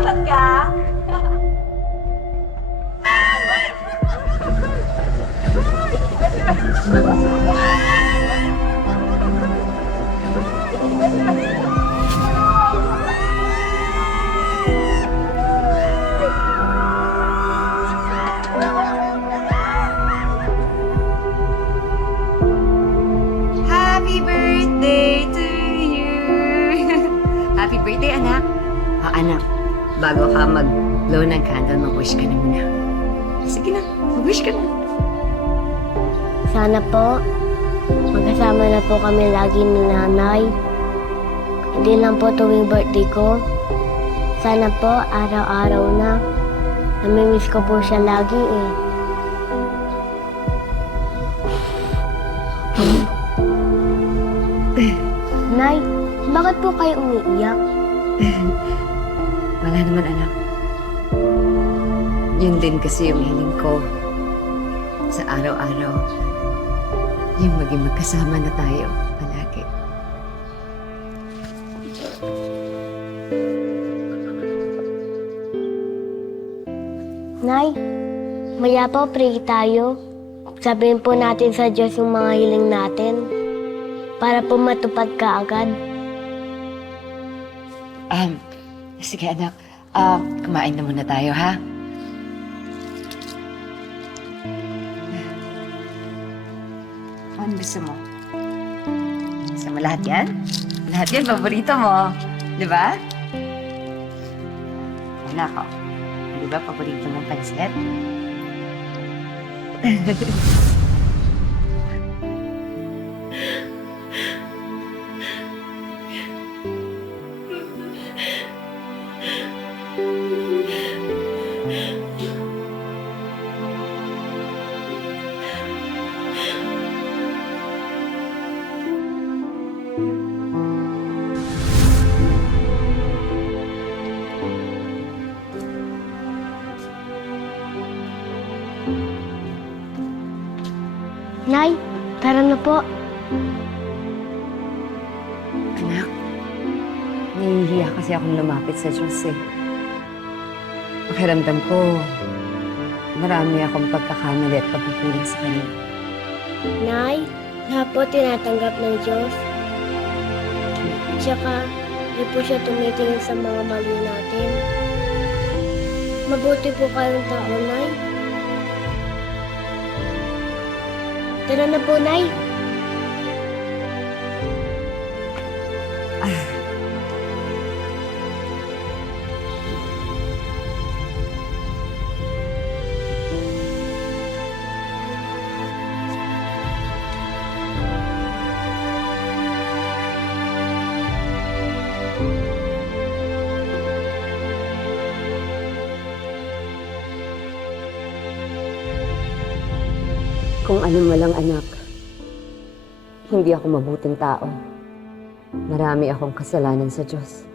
Excited ka? Happy birthday to you! Happy birthday, anak! Anak, bago ka mag-blow ng candle, mag-wish ka na muna. Sige na, mag-wish ka na. Sana po, magkasama na po kami lagi ni nanay. Hindi lang po tuwing birthday ko. Sana po, araw-araw na. Namimiss ko po siya lagi eh. Nay, bakit po kayo umiiyak? Wala naman, anak. Yun din kasi yung hiling ko sa araw-araw. Yung maging magkasama na tayo palagi. Nay, maya po pray tayo. Sabihin po natin sa Diyos yung mga hiling natin para po matupad ka agad. Sige, anak. Kumain na muna tayo, ha? Ano gusto mo? Gusto mo lahat yan? Lahat yan, paborito mo. Di ba? Anak, oh. Di ba paborito mong pansit? Nay, tara na po. Anak, nahihiya kasi akong lumapit sa Diyos eh. Pakiramdam ko, marami akong pagkakamali at pagkukulang sa Kanya. Nay, lahat po tinatanggap ng Diyos. Tsaka, di po siya tumitingin sa mga mali natin. Mabuti po kayong tao, Nay. Tara na po, Nay. Kung ano malang anak, hindi ako mabuting tao. Marami akong kasalanan sa Diyos.